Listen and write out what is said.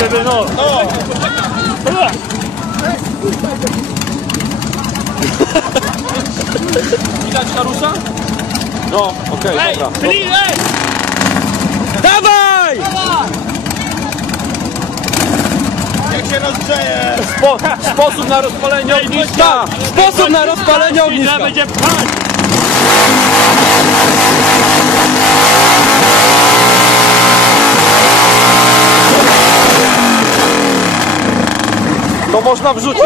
Żeby no. Widać Harusa? No, okej, dobra. Dawaj! Jak się rozgrzeje! Sposób na rozpalenie ogniska! Sposób na rozpalenie ogniska! Będzie pchać! To można wrzucić.